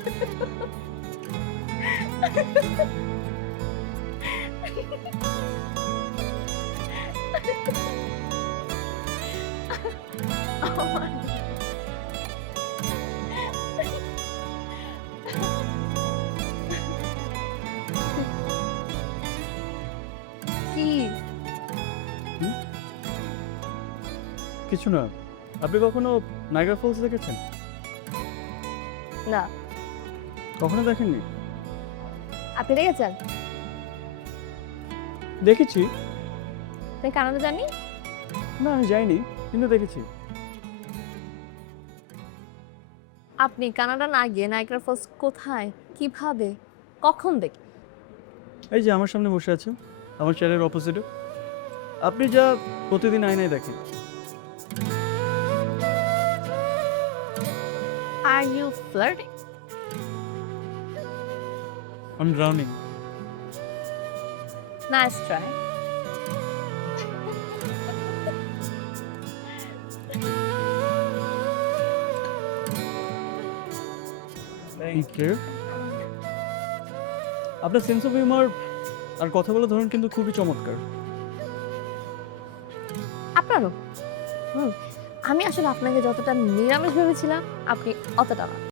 কি? হুম? কিছু না। আপনি কখনো নায়াগ্রা ফলস দেখেছেন? না, কখনো দেখেননি? আপনি দেখেছেন? দেখেছি। আপনি কানাডা যাননি? না, আমি যাইনি, কিন্তু দেখেছি। আপনি কানাডা না গিয়ে নায়াগ্রা ফলস কোথায়, কিভাবে, কখন দেখেন? এই যে আমার সামনে বসে আছেন, আমার চেয়ারের অপোজিটে। আপনি যা প্রতিদিন আয়নায় দেখেন। Are you flirting? I am drowning. Nice try. Thank you. আপনার সেন্স অফ হিউমার আর কথা বলার ধরন কিন্তু খুবই চমৎকার। আপনারও? হুম। আমি আসলে আপনাকে যতটা নিরামিষ ভেবেছিলাম, আপনি অতটা না।